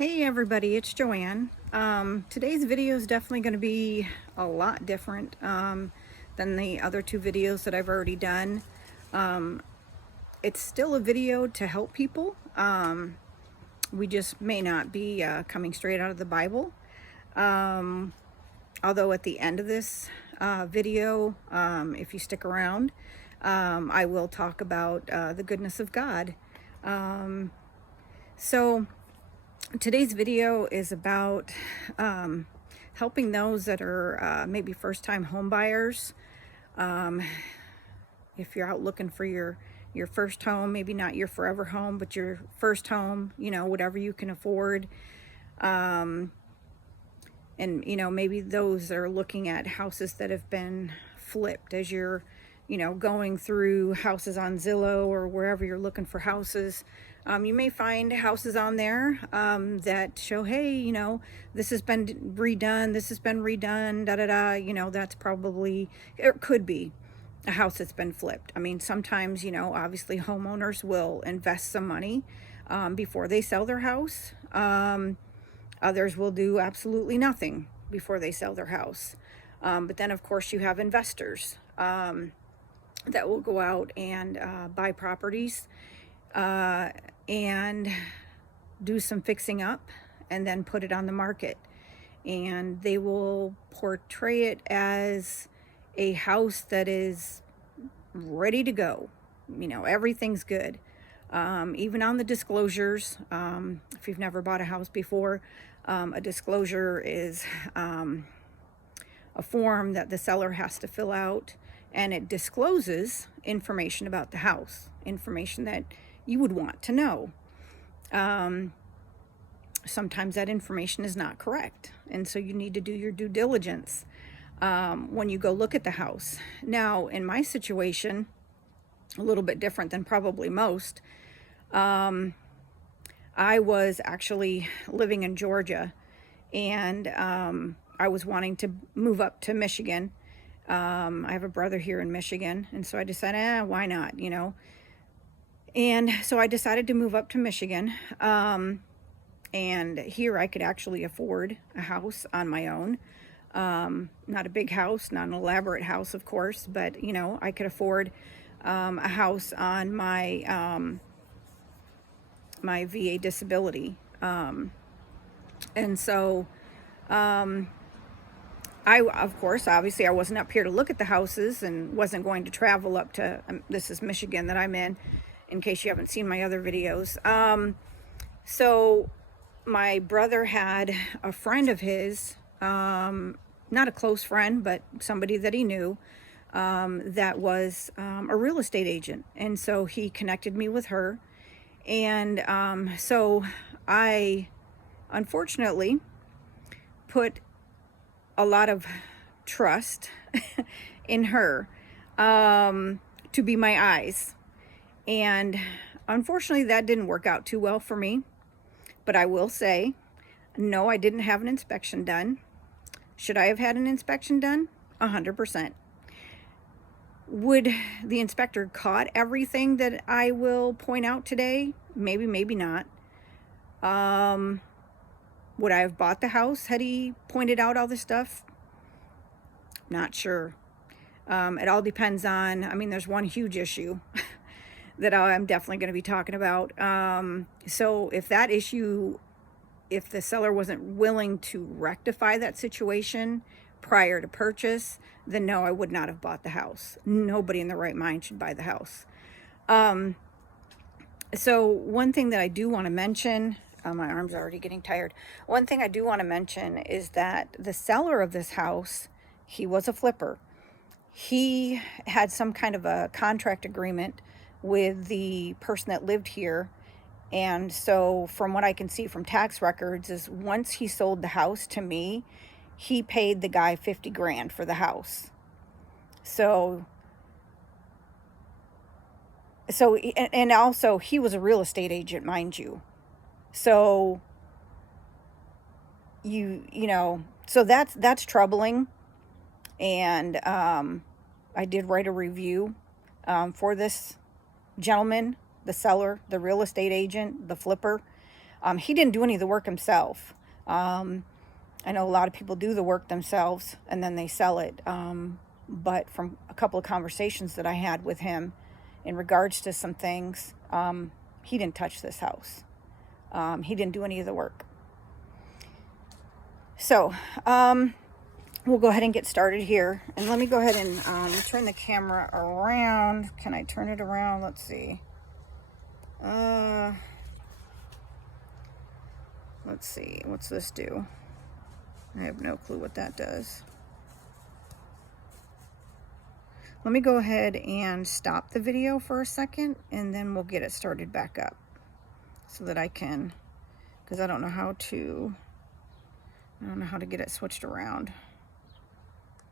Hey everybody, it's Joanne. Today's video is definitely going to be a lot different than the other two videos that I've already done. It's still a video to help people. We just may not be coming straight out of the Bible. Although at the end of this video, if you stick around, I will talk about the goodness of God. So today's video is about helping those that are maybe first-time home buyers. If you're out looking for your first home, maybe not your forever home, but your first home, whatever you can afford. And maybe those that are looking at houses that have been flipped as you're going through houses on Zillow or wherever you're looking for houses. You may find houses on there that show, hey, this has been redone, this has been redone, da da da. That's probably, it could be a house that's been flipped. I mean, sometimes, obviously homeowners will invest some money before they sell their house. Others will do absolutely nothing before they sell their house. But then, of course, you have investors that will go out and buy properties and do some fixing up and then put it on the market. And they will portray it as a house that is ready to go. Everything's good. Even on the disclosures, if you've never bought a house before, a disclosure is a form that the seller has to fill out, and it discloses information about the house, information that you would want to know. Sometimes that information is not correct, and so you need to do your due diligence when you go look at the house. Now, in my situation, a little bit different than probably most, I was actually living in Georgia, and I was wanting to move up to Michigan. I have a brother here in Michigan, and so I decided, why not, And so I decided to move up to Michigan, and here I could actually afford a house on my own. Not a big house, not an elaborate house, of course, but, I could afford a house on my my VA disability. And so of course, obviously I wasn't up here to look at the houses and wasn't going to travel up to, this is Michigan that I'm in case you haven't seen my other videos. So my brother had a friend of his, not a close friend, but somebody that he knew, that was a real estate agent. And so he connected me with her. And so I, unfortunately, put a lot of trust in her to be my eyes. And unfortunately, that didn't work out too well for me. But I will say, no, I didn't have an inspection done. Should I have had an inspection done? 100%. Would the inspector caught everything that I will point out today? Maybe, maybe not. Would I have bought the house had he pointed out all this stuff? Not sure. It all depends on, there's one huge issue that I'm definitely going to be talking about. So if that issue, if the seller wasn't willing to rectify that situation prior to purchase, then no, I would not have bought the house. Nobody in their right mind should buy the house. So one thing that I do want to mention, my arm's already getting tired. One thing I do want to mention is that the seller of this house, he was a flipper. He had some kind of a contract agreement with the person that lived here. And so from what I can see from tax records is once he sold the house to me, he paid the guy 50 grand for the house. So and also he was a real estate agent, mind you. So so that's troubling. And I did write a review for this gentleman, the seller, the real estate agent, the flipper. He didn't do any of the work himself. I know a lot of people do the work themselves and then they sell it. But from a couple of conversations that I had with him in regards to some things, he didn't touch this house. He didn't do any of the work. So, we'll go ahead and get started here. And let me go ahead and turn the camera around. Can I turn it around? Let's see. Let's see. What's this do? I have no clue what that does. Let me go ahead and stop the video for a second, and then we'll get it started back up so that I can, because I don't know how to get it switched around.